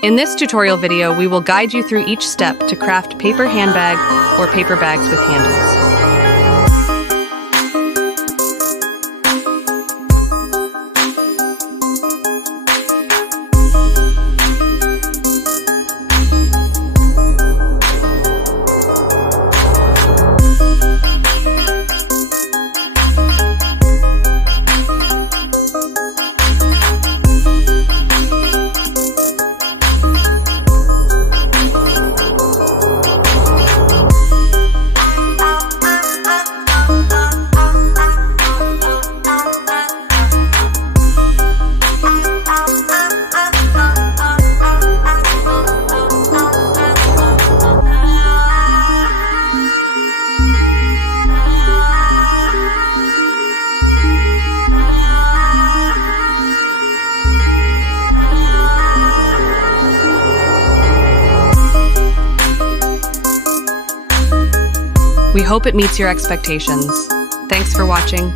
In this tutorial video, we will guide you through each step to craft paper handbag or paper bags with handles. We hope it meets your expectations. Thanks for watching.